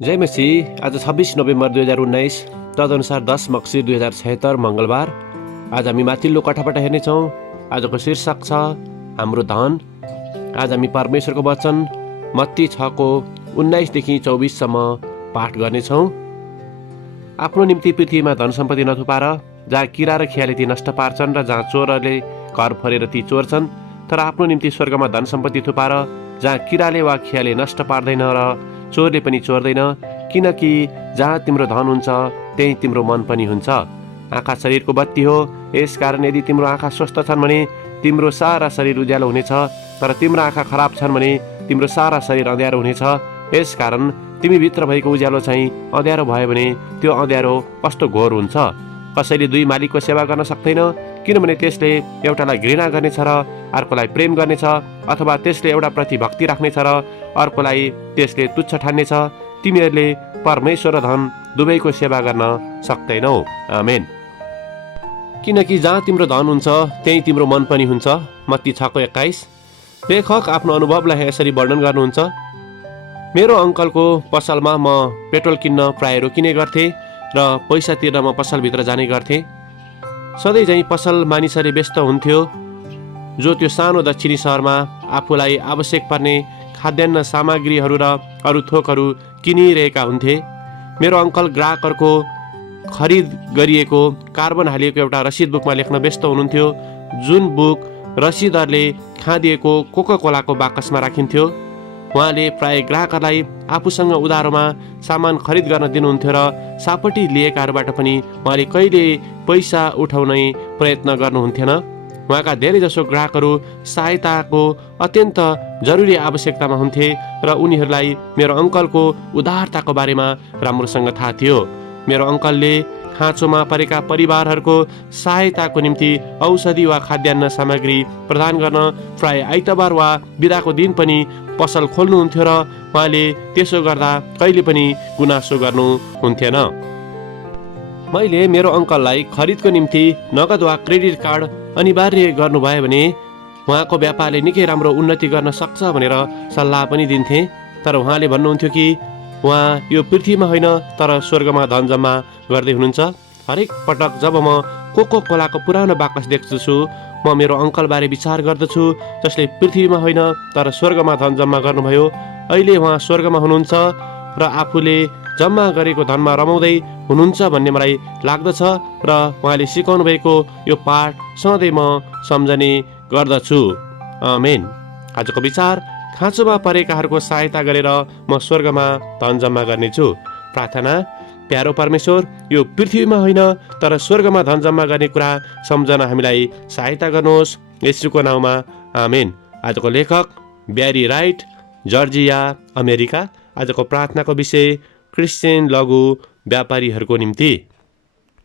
जय मसी। आज 26 नोभेम्बर 2019 तदनुसार 10 मक्सिर 2076 मङ्गलबार। आज हामी माथिल्लो कथाबाट हेर्नेछौँ। आजको शीर्षक छ हाम्रो धन। आज हामी परमेश्वरको वचन मत्ती 6को 19 देखि 24सम्म पाठ गर्नेछौँ। आफ्नो निम्ति पृथ्वीमा धन सम्पत्ति नथुपार, जहाँ किरा र खियाले ती नष्ट पार्छन् र जहाँ चोरहरूले घर फरेर ती चोर्छन्, तर आफ्नो निम्ति स्वर्गमा धन सम्पत्ति थुपार, जहाँ किराले वा खियाले नष्ट पार्दैन र चोरले पनि चोर्दैन। किनकि जहाँ तिम्रो धन हुन्छ त्यही तिम्रो मन पनि हुन्छ। आँखा शरीरको बत्ती हो, यसकारण यदि तिम्रो आँखा स्वस्थ छन् भने तिम्रो सारा शरीर उज्यालो हुनेछ, तर तिम्रो आँखा खराब छन् भने तिम्रो सारा शरीर अँध्यारो हुनेछ। यसकारण तिमी भित्र भएको उज्यालो चाहिँ अँध्यारो भयो भने त्यो अँध्यारो कस्तो घोर हुन्छ। कसैले दुई मालिकको सेवा गर्न सक्दैन, किनभने त्यसले एउटालाई घृणा गर्नेछ र अर्कोलाई प्रेम गर्नेछ, अथवा त्यसले एउटा प्रति भक्ति राख्नेछ र अर्कोलाई त्यसले तुच्छ ठान्नेछ। तिमीहरूले परमेश्वर र धन दुवैको सेवा गर्न सक्दैनौ। आमेन। किनकि जहाँ तिम्रो धन हुन्छ त्यही तिम्रो मन पनि हुन्छ। मत्ती 6:21। लेखक आफ्नो अनुभवलाई यसरी वर्णन गर्नुहुन्छ। मेरो अङ्कलको पसलमा म पेट्रोल किन्न प्राय रोकिने गर्थेँ र पैसा तिर्न म पसलभित्र जाने गर्थेँ। सधैँ झैँ पसल मानिसहरूले व्यस्त हुन्थ्यो, जो त्यो सानो दक्षिणी सहरमा आफूलाई आवश्यक पर्ने खाद्यान्न सामग्रीहरू र अरू थोकहरू किनिरहेका हुन्थे। मेरो अङ्कल ग्राहकहरूको खरिद गरिएको कार्बन हालिएको एउटा रसिद बुकमा लेख्न व्यस्त हुनुहुन्थ्यो, जुन बुक रसिदहरूले खाँदिएको कोका कोलाको बाकसमा राखिन्थ्यो। उहाँले प्राय ग्राहकहरूलाई आफूसँग उधारोमा सामान खरिद गर्न दिनुहुन्थ्यो र सापट्टि लिएकाहरूबाट पनि उहाँले कहिले पैसा उठाउने प्रयत्न गर्नुहुन्थेन। उहाँका धेरैजसो ग्राहकहरू सहायताको अत्यन्त जरुरी आवश्यकतामा हुन्थे र उनीहरूलाई मेरो अङ्कलको उदारताको बारेमा राम्रोसँग थाहा थियो। मेरो अङ्कलले खाँचोमा परेका परिवारहरूको सहायताको निम्ति औषधि वा खाद्यान्न सामग्री प्रदान गर्न प्राय आइतबार वा बिदाको दिन पनि पसल खोल्नुहुन्थ्यो र उहाँले त्यसो गर्दा कहिले पनि गुनासो गर्नुहुन्थेन। मैले मेरो अङ्कललाई खरिदको निम्ति नगद वा क्रेडिट कार्ड अनिवार्य गर्नुभयो भने उहाँको व्यापारले निकै राम्रो उन्नति गर्न सक्छ भनेर सल्लाह पनि दिन्थेँ। तर उहाँले भन्नुहुन्थ्यो कि उहाँ यो पृथ्वीमा होइन तर स्वर्गमा धन जम्मा गर्दै हुनुहुन्छ। हरेक पटक जब म कोका कोलाको पुरानो बाकस देख्दछु, म मेरो अङ्कलबारे विचार गर्दछु, जसले पृथ्वीमा होइन तर स्वर्गमा धन जम्मा गर्नुभयो। अहिले उहाँ स्वर्गमा हुनुहुन्छ र आफूले जम्मा गरेको धनमा रमाउँदै हुनुहुन्छ भन्ने मलाई लाग्दछ र उहाँले सिकाउनु भएको यो पाठ सधैँ म सम्झने गर्दछु। आमेन। आजको विचार, खाँचोमा परेकाहरूको सहायता गरेर म स्वर्गमा धन जम्मा गर्नेछु। प्रार्थना। प्यारो परमेश्वर, यो पृथ्वीमा होइन तर स्वर्गमा धन जम्मा गर्ने कुरा सम्झन हामीलाई सहायता गर्नुहोस्, येशूको नाउँमा। आमेन। आजको लेखक ब्यारी राइट, जर्जिया, अमेरिका। आजको प्रार्थनाको विषय क्रिस्चियन लघु व्यापारीहरूको निम्ति।